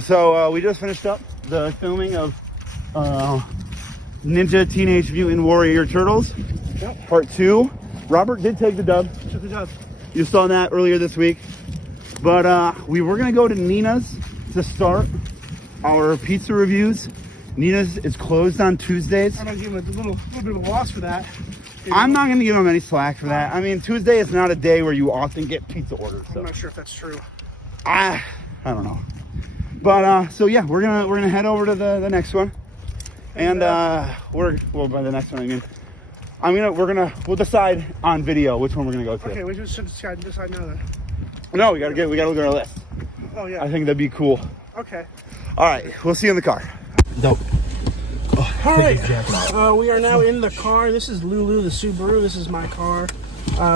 So we just finished up the filming of Ninja Teenage Mutant Warrior Turtles, Part 2. Robert did take the dub. Took the dub. You saw that earlier this week. But we were gonna go to Nina's to start our pizza reviews. Nina's is closed on Tuesdays. I'm gonna give him a little bit of a loss for that. I'm not gonna give him any slack for that. I mean, Tuesday is not a day where you often get pizza orders. So. I'm not sure if that's true. I don't know. But so yeah, we're gonna head over to the next one, and well, by the next one I mean we'll decide on video which one we're gonna go to. Okay, we just should decide now then. No, we gotta look at our list. Oh yeah. I think that'd be cool. Okay. All right, we'll see you in the car. Dope. All right, we are now in the car. This is Lulu, the Subaru. This is my car.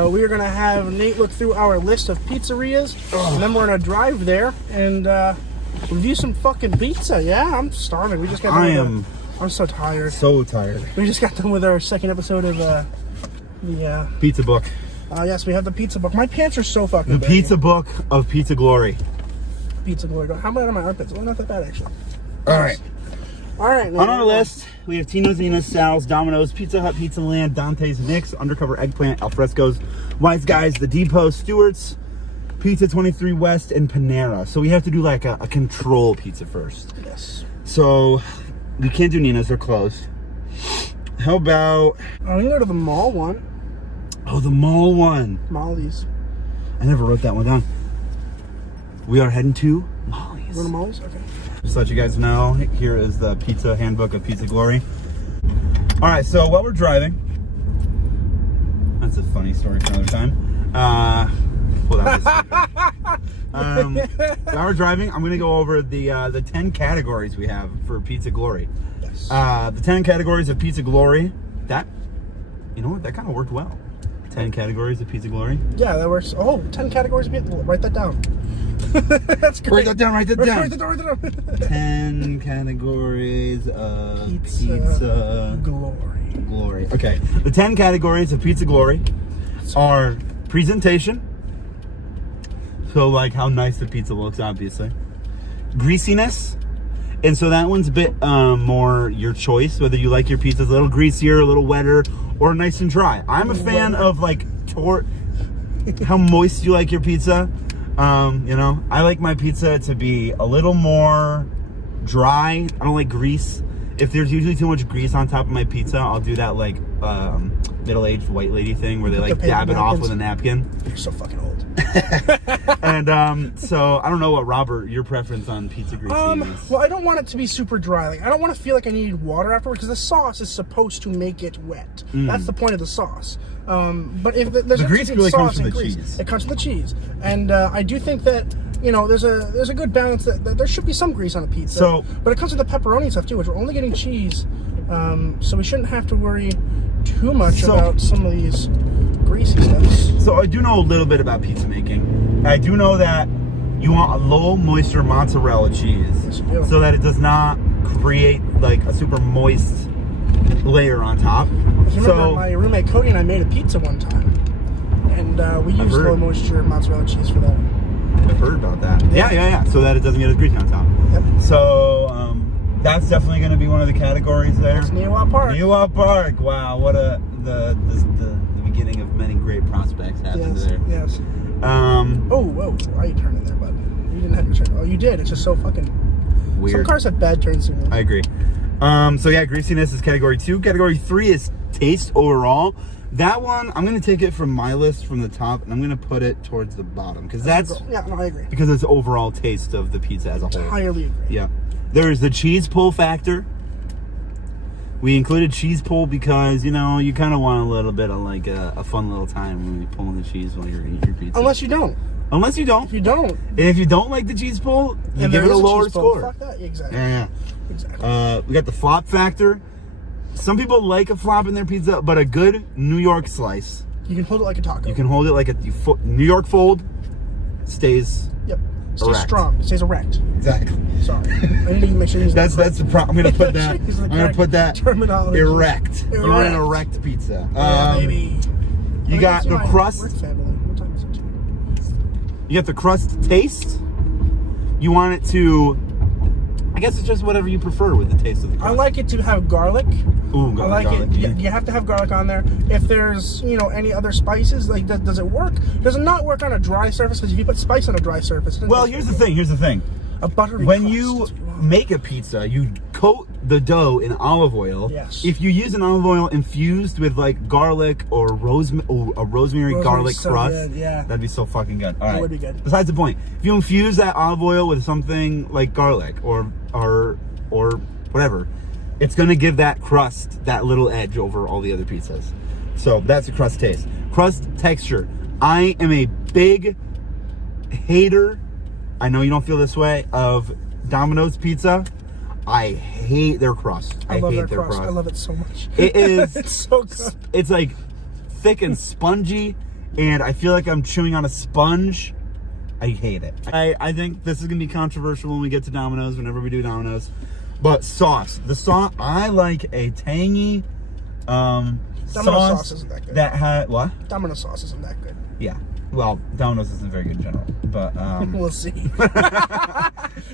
We are gonna have Nate look through our list of pizzerias, and then we're gonna drive there and review some fucking pizza. Yeah, I'm starving. We just got done I'm so tired. So tired. We just got done with our second episode of the Pizza book. yes, we have the pizza book. My pants are so fucking The big. pizza book of Pizza Glory. Pizza glory. How about on my armpits? Well, not that bad actually. All right. All right. On our list, we have Tino's, Nina's, Sal's, Domino's, Pizza Hut, Pizza Land, Dante's, Nick's, Undercover Eggplant, Alfresco's, Wise Guys, The Depot, Stewart's, Pizza 23 West, and Panera. So we have to do like a control pizza first. Yes. So we can't do Nina's, they're closed. How about... We can go to the mall one. Oh, the mall one. Molly's. I never wrote that one down. We are heading to Molly's. Go to Molly's? Okay. Just to let you guys know, here is the pizza handbook of Pizza Glory. All right, so while we're driving, that's a funny story for another time. Hold on a second. While we're driving, I'm gonna go over the 10 categories we have for Pizza Glory. Yes. The 10 categories of Pizza Glory. That, you know what, that kind of worked well. 10 categories of Pizza Glory. Yeah, that works. Oh, 10 categories of pizza. Write that down. That's great. Write that down. Write that down. 10 categories of Pizza Glory. Okay. The 10 categories of Pizza Glory are presentation. So like how nice the pizza looks, obviously. Greasiness. And so that one's a bit more your choice, whether you like your pizzas a little greasier, a little wetter, or nice and dry. I'm a fan of like how moist you like your pizza. You know, I like my pizza to be a little more dry. I don't like grease. If there's usually too much grease on top of my pizza, I'll do that like middle-aged white lady thing where they like dab it off with a napkin. You're so fucking old. And so I don't know what, Robert, your preference on pizza grease is. Well, I don't want it to be super dry. Like I don't want to feel like I need water afterwards because the sauce is supposed to make it wet. That's the point of the sauce. But if there's the grease really comes from the grease, cheese. it comes from the cheese, and I do think that there's a good balance that there should be some grease on a pizza. So, but it comes with the pepperoni stuff too, which we're only getting cheese, so we shouldn't have to worry too much about some of these greasy stuff. So I do know a little bit about pizza making. I do know that you want a low moisture mozzarella cheese so that it does not create like a super moist layer on top. Remember, my roommate Cody and I made a pizza one time, and we used low moisture mozzarella cheese for that. I've heard about that. Yeah. So that it doesn't get as greasy on top. Yep. So that's definitely going to be one of the categories there. That's Oneonta Park. Oneonta Park. Wow, what the beginning of many great prospects happened there. Yes. Whoa! Why are you turning there, bud? You didn't have to turn. Oh, you did. It's just so fucking weird. Some cars have bad turn signals. I agree. So yeah, greasiness is category 2. Category 3 is taste overall. That one, I'm going to take it from my list from the top, and I'm going to put it towards the bottom. Because I agree. Because it's overall taste of the pizza as a whole. Entirely agree. Yeah. There's the cheese pull factor. We included cheese pull because, you kind of want a little bit of like a fun little time when you're pulling the cheese while you're eating your pizza. Unless you don't. Unless you don't. If you don't. And if you don't like the cheese pull, you give it a lower score. Fuck that. Exactly. Yeah. Exactly. We got the flop factor. Some people like a flop in their pizza, but a good New York slice. You can hold it like a taco. You can hold it like a New York fold. Stays. Yep. Stays erect. Strong. Stays erect. Exactly. Sorry. I need to make sure. That's the problem. I'm gonna put that. I'm gonna put that. Terminology. Erect. You want an erect pizza. Baby. You got the crust. What time is it? You got the crust taste. You want it to I guess it's just whatever you prefer with the taste of the crust. I like it to have garlic. Ooh, I like garlic. it. You have to have garlic on there. If there's, any other spices, like, does it work? Does it not work on a dry surface? Because if you put spice on a dry surface... Well, here's the thing. A buttery When crust. you make a pizza, you coat the dough in olive oil. Yes. If you use an olive oil infused with like garlic or a rosemary garlic so crust, good, yeah. that'd be so fucking good. All right. That would be good. Besides the point, if you infuse that olive oil with something like garlic or whatever, it's gonna give that crust that little edge over all the other pizzas. So that's the crust taste. Crust texture. I am a big hater, I know you don't feel this way, of Domino's pizza. I hate their crust. I love hate their their crust. I love it so much. It is. It's so good. It's like thick and spongy, and I feel like I'm chewing on a sponge. I hate it. I think this is gonna be controversial when we get to Domino's, whenever we do Domino's. But sauce. The sauce, I like a tangy Domino's sauce isn't that good. That had what? Domino's sauce isn't that good. Yeah. Well, Domino's isn't very good in general, but We'll see.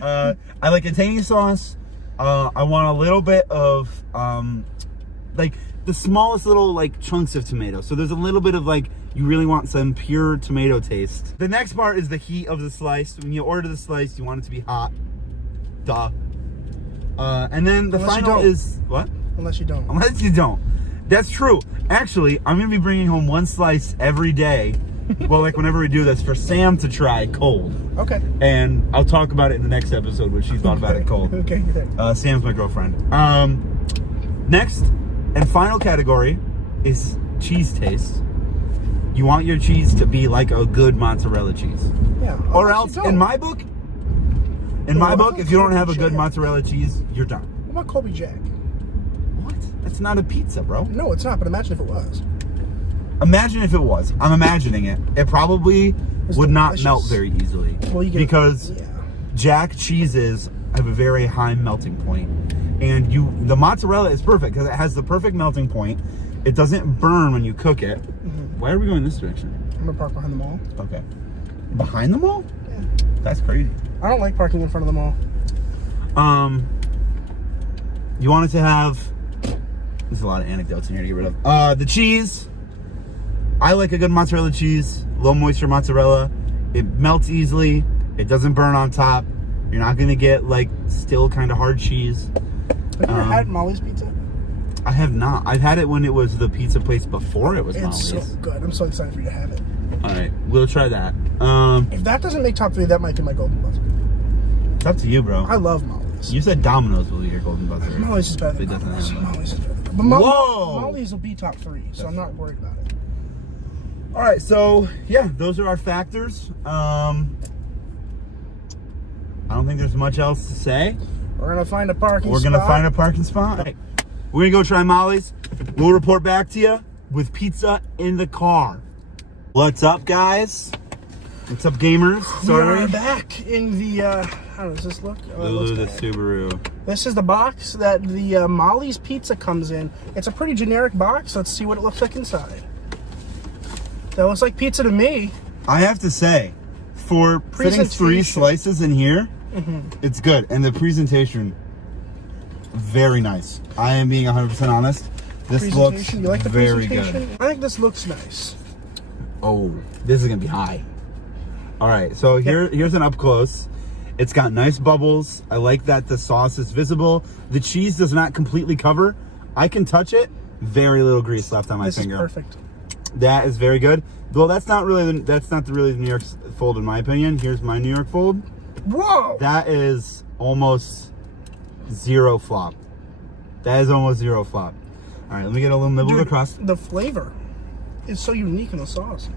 I like a tangy sauce. I want a little bit of like the smallest little like chunks of tomato. So there's a little bit of like, you really want some pure tomato taste. The next part is the heat of the slice. When you order the slice, you want it to be hot. Duh. And then the final is what? Unless you don't. Unless you don't. That's true. Actually, I'm gonna be bringing home one slice every day. Well, like whenever we do this, for Sam to try cold. Okay. And I'll talk about it in the next episode when she thought about it cold. Okay. Sam's my girlfriend. Next and final category is cheese taste. You want your cheese to be like a good mozzarella cheese. Yeah. Or else, in my book, if you don't have a good mozzarella cheese, you're done. What about Colby Jack? What? That's not a pizza, bro. No, it's not, but imagine if it was. Imagine if it was. I'm imagining it. It probably would not melt very easily. Well, because Jack cheeses have a very high melting point. And the mozzarella is perfect because it has the perfect melting point. It doesn't burn when you cook it. Mm-hmm. Why are we going this direction? I'm gonna park behind the mall. Okay. Behind the mall? Yeah. That's crazy. I don't like parking in front of the mall. You want it to have... There's a lot of anecdotes in here to get rid of. The cheese. I like a good mozzarella cheese. Low moisture mozzarella. It melts easily. It doesn't burn on top. You're not going to get like still kind of hard cheese. Have you ever had Molly's Pizza? I have not. I've had it when it was the pizza place before it was Molly's. It's so good. I'm so excited for you to have it. All right. We'll try that. If that doesn't make top 3, that might be my golden buzzer. It's up to you, bro. I love Molly's. You said Domino's will be your golden buzzer. Molly's is better than Domino's. Molly's is better than But Molly's will be top 3, so I'm not worried about it. All right, so yeah, those are our factors. I don't think there's much else to say. We're gonna find a parking spot. We're gonna find a parking spot. Right. We're gonna go try Molly's. We'll report back to you with pizza in the car. What's up, guys? What's up, gamers? Sorry. We are back in the, how does this look? Lulu the Subaru. This is the box that the Molly's Pizza comes in. It's a pretty generic box. Let's see what it looks like inside. That looks like pizza to me. I have to say, for fitting 3 slices in here, it's good. And the presentation, very nice. I am being 100% honest. This looks you like the very presentation? good. I think this looks nice. Oh, this is going to be high. All right, so here's an up close. It's got nice bubbles. I like that the sauce is visible. The cheese does not completely cover. I can touch it. Very little grease left on my finger. This is perfect. That is very good. Well, that's not really the New York fold in my opinion. Here's my New York fold. Whoa! That is almost 0 flop. That is almost 0 flop. All right, let me get a little nibble of the crust. The flavor is so unique in the sauce.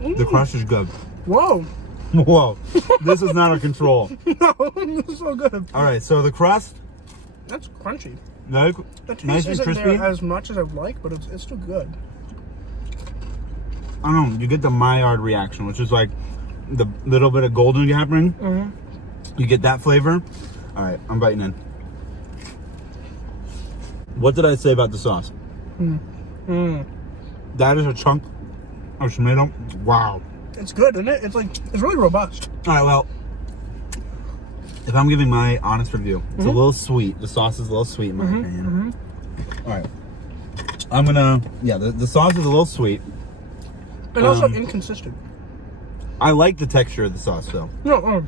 The crust is good. Whoa! Whoa! This is not a control. No, this is so good. All right, so the crust. That's crunchy. Nice and isn't crispy. There as much as I'd like, but it's still good. I don't know. You get the Maillard reaction, which is like the little bit of golden happening. You get that flavor. All right, I'm biting in. What did I say about the sauce? That is a chunk of tomato. Wow. It's good, isn't it? It's really robust. All right, well, If I'm giving my honest review, it's a little sweet. The sauce is a little sweet in my opinion. All right. I'm gonna, the sauce is a little sweet. And also inconsistent. I like the texture of the sauce though. No,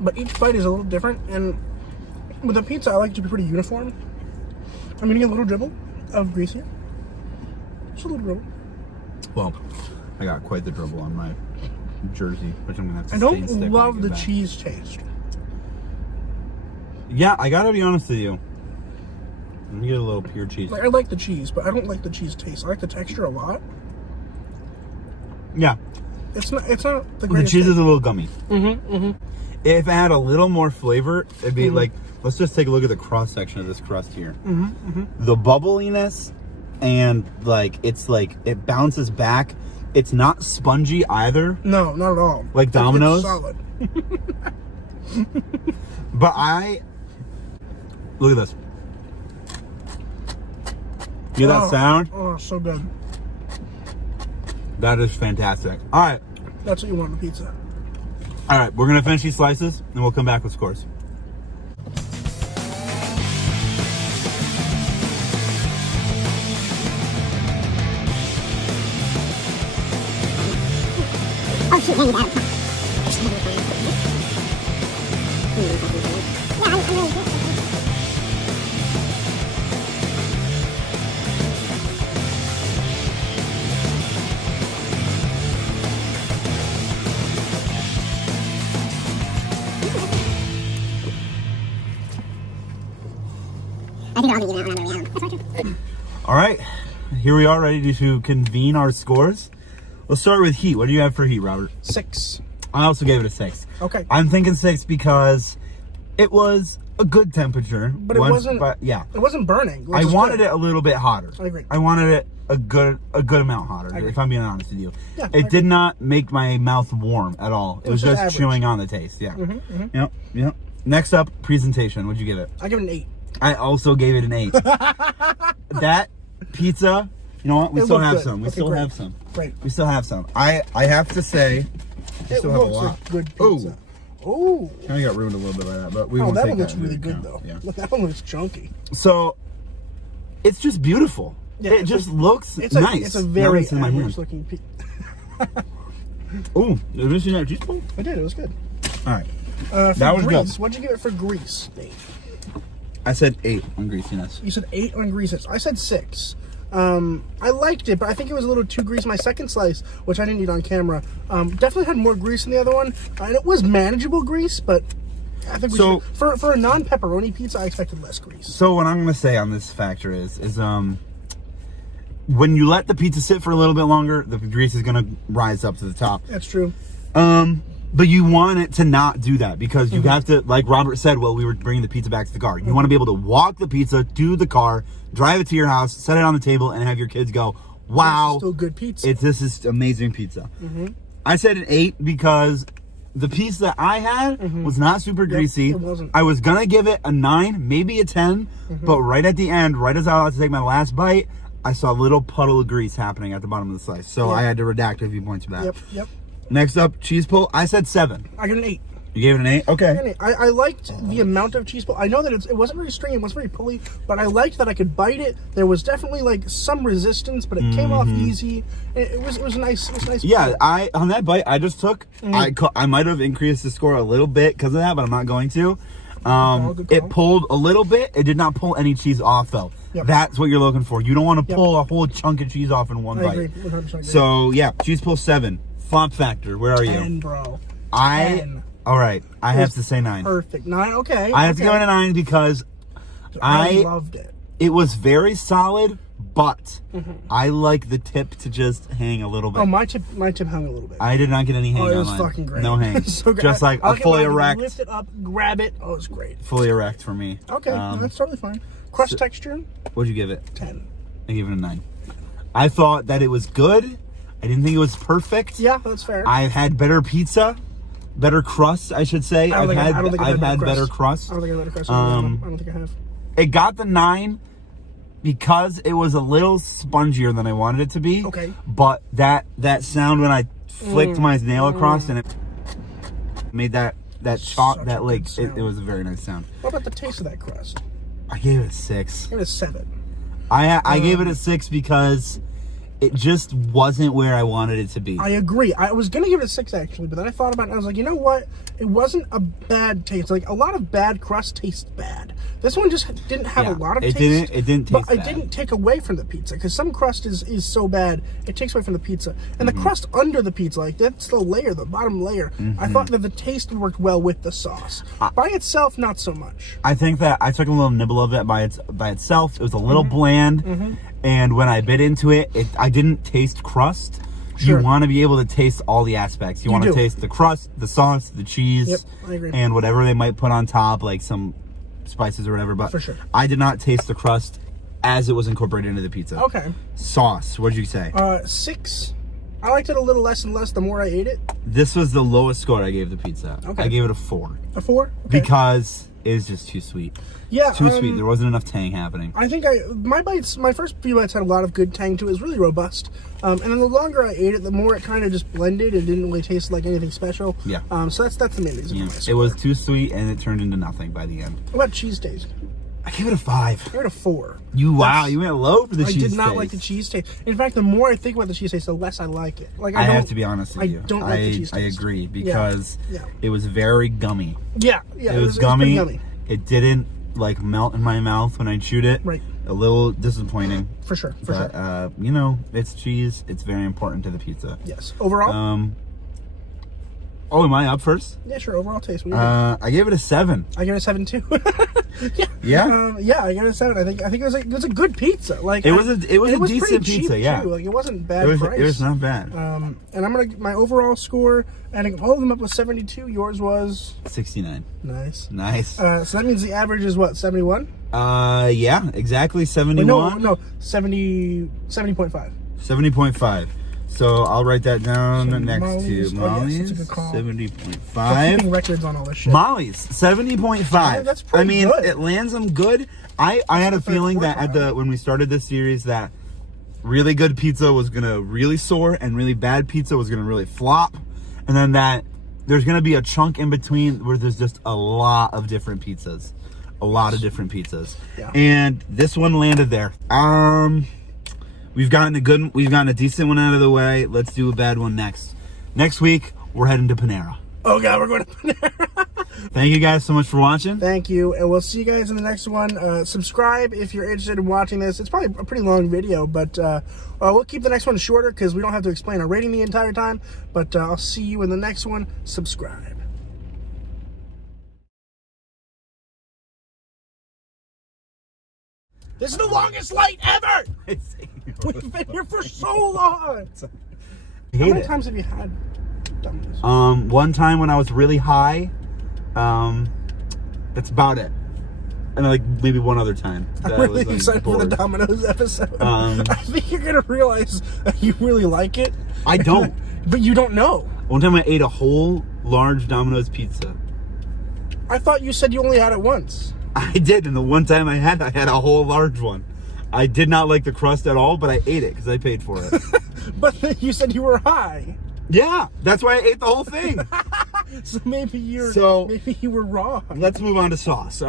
but each bite is a little different, and with a pizza, I like it to be pretty uniform. I'm getting a little dribble of grease here. Just a little dribble. Well, I got quite the dribble on my jersey, which I'm gonna have to I don't love the cheese taste. Yeah, I gotta be honest with you. Let me get a little pure cheese. Like, I like the cheese, but I don't like the cheese taste. I like the texture a lot. Yeah. It's not the The greatest cheese thing. is a little gummy. If it had a little more flavor, it'd be like, let's just take a look at the cross section of this crust here. The bubbliness and it bounces back. It's not spongy either. No, not at all. Like Domino's? It's solid. But look at this. You hear that sound? Oh, so good. That is fantastic. All right. That's what you want in a pizza. All right, we're gonna finish these slices and we'll come back with scores. Oh shoot, hang it out. I think I'll be eating that one on the way out. All right, here we are ready to convene our scores. Let's start with heat. What do you have for heat, Robert? 6. I also gave it a 6. Okay. I'm thinking 6 because it was a good temperature. But it wasn't. But yeah, it wasn't burning. I wanted it a little bit hotter. I agree. I wanted it a good amount hotter. Agree. If I'm being honest with you, Yeah, it did not make my mouth warm at all. It was just average. chewing on the taste. Yeah. Yep. Next up, presentation. What'd you give it? I give it an 8. I also gave it an 8. That pizza, you know what? We It still looked have good. some. We Okay, still great. have some. Great. We still have some. I have to say, we It still have a looks lot. like good pizza. Oh. Kind of got ruined a little bit by that, but we Oh, won't that take one looks into really good account. though. Yeah. Look, that one looks chunky. So, it's just beautiful. Yeah, it just looks It's nice. It's a Now very it's in my hand. average looking pizza. Ooh, did you see that cheese ball? I did. It was good. All right. For That was grease, good. what'd you give it for grease, Nate? I said 8 on greasiness. You said 8 on greases. I said 6. I liked it, but I think it was a little too greasy. My second slice, which I didn't eat on camera, definitely had more grease than the other one. And it was manageable grease, but I think for a non-pepperoni pizza, I expected less grease. So what I'm going to say on this factor is when you let the pizza sit for a little bit longer, the grease is going to rise up to the top. That's true. But you want it to not do that because you have to, like Robert said, well, we were bringing the pizza back to the car. You want to be able to walk the pizza to the car, drive it to your house, set it on the table, and have your kids go, wow. This is still good pizza. This is amazing pizza. I said an 8 because the piece that I had was not super greasy. It wasn't. I was going to give it a 9, maybe a 10, but right at the end, right as I was about to take my last bite, I saw a little puddle of grease happening at the bottom of the slice. So I had to redact a few points for that. Yep. Next up, cheese pull. I said 7. I got an 8. You gave it an 8? Okay. I liked the amount of cheese pull. I know that it wasn't very stringy, it wasn't very pulley, but I liked that I could bite it. There was definitely like some resistance, but it came off easy. It was nice. It was nice. Yeah, on that bite I just took, I might have increased the score a little bit because of that, but I'm not going to. Good call. It pulled a little bit. It did not pull any cheese off though. Yep. That's what you're looking for. You don't want to pull a whole chunk of cheese off in one I bite. agree. 100% agree. So yeah, cheese pull 7. Flop factor. Where are you? 10, bro. 10. All right. I have to say 9. Perfect. 9. Okay. I have to go in a 9 because I loved it. It was very solid, but I like the tip to just hang a little bit. Oh, my tip hung a little bit. I did not get any hang on it was mine. fucking great. No hang. So good. Just like I'll a get fully mine, erect. Lift it up, grab it. Oh, it's great. Fully erect for me. Okay, that's totally fine. Crust texture, What'd you give it? 10. I gave it a 9. I thought that it was good. I didn't think it was perfect. Yeah, that's fair. I've had better pizza, better crust, I should say. I don't think I've had better crust. I don't think I had better crust. I don't think I have. It got the 9 because it was a little spongier than I wanted it to be. Okay. But that sound when I flicked my nail across and it made that chalk, that like it was a very nice sound. What about the taste of that crust? I gave it a 6. Give it a 7. I gave it a 6 because it just wasn't where I wanted it to be. I agree. I was going to give it a 6, actually, but then I thought about it, and I was like, you know what? It wasn't a bad taste. Like, a lot of bad crust tastes bad. This one just didn't have a lot of taste. It didn't taste But bad. it didn't take away from the pizza, because some crust is so bad, it takes away from the pizza. And the crust under the pizza, like, that's the layer, the bottom layer. I thought that the taste worked well with the sauce. By itself, not so much. I think that I took a little nibble of it by itself. It was a little bland. And when I bit into it, I didn't taste crust. Sure. You want to be able to taste all the aspects. You want to taste the crust, the sauce, the cheese, Yep, I agree. and whatever they might put on top, like some spices or whatever. But For sure. I did not taste the crust as it was incorporated into the pizza. Okay. Sauce, what'd you say? 6. I liked it a little less and less the more I ate it. This was the lowest score I gave the pizza. Okay. I gave it a 4. A 4? Okay. Because it was just too sweet. Yeah, Too sweet. There wasn't enough tang happening. I think my first few bites had a lot of good tang to it. It was really robust. And then the longer I ate it, the more it kind of just blended. It didn't really taste like anything special. Yeah. So that's the main reason for my It score. was too sweet and it turned into nothing by the end. What about cheese taste? I gave it a 5. I gave it a 4. Wow, you went low for the cheese I taste. did not like the cheese taste. In fact, the more I think about the cheese taste, the less I like it. Like I have to be honest with you. I don't like the cheese taste. I agree because Yeah. it was very gummy. Yeah. It was pretty gummy. It didn't like melt in my mouth when I chewed it. Right. A little disappointing. For sure. For But sure. you know, it's cheese. It's very important to the pizza. Yes. Overall? Oh, am I up first? Yeah, sure. Overall taste. What do you think? I gave it a 7. I give it a 7 too. Yeah. Yeah? Yeah, I give it a 7. I think it was a good pizza. Like It was a pretty decent cheap, pizza, yeah. too. Like it wasn't bad It price. was not bad. And I'm gonna my overall score, adding all of them up was 72. Yours was 69. nice. Nice. So that means the average is what, 71? Yeah, exactly 71. No, 70.5. 70.5. So I'll write that down So next Molly's- to oh, yes, Molly's. that's a good call. 70.5. Keeping records on all this shit. Molly's 70.5. Yeah, that's pretty I mean, good. it lands them good. I had a the third feeling that quartile. when we started this series that really good pizza was gonna really soar and really bad pizza was gonna really flop, and then that there's gonna be a chunk in between where there's just a lot of different pizzas, Yeah. and this one landed there. We've gotten a decent one out of the way. Let's do a bad one next. Next week we're heading to Panera. Oh god, we're going to Panera. Thank you guys so much for watching. Thank you, and we'll see you guys in the next one. Subscribe if you're interested in watching this. It's probably a pretty long video, but we'll keep the next one shorter because we don't have to explain our rating the entire time. But I'll see you in the next one. Subscribe. This is the longest light ever! We've been here for so long! How many times have you had Domino's? One time when I was really high. That's about it. And like maybe one other time. That I'm really I was, excited for the bored. Domino's episode. I think you're gonna realize that you really like it. I don't. But you don't know. One time I ate a whole large Domino's pizza. I thought you said you only had it once. I did, and the one time I had a whole large one. I did not like the crust at all, but I ate it because I paid for it. But then you said you were high. Yeah, that's why I ate the whole thing. So maybe you were wrong. Let's move on to sauce. All right.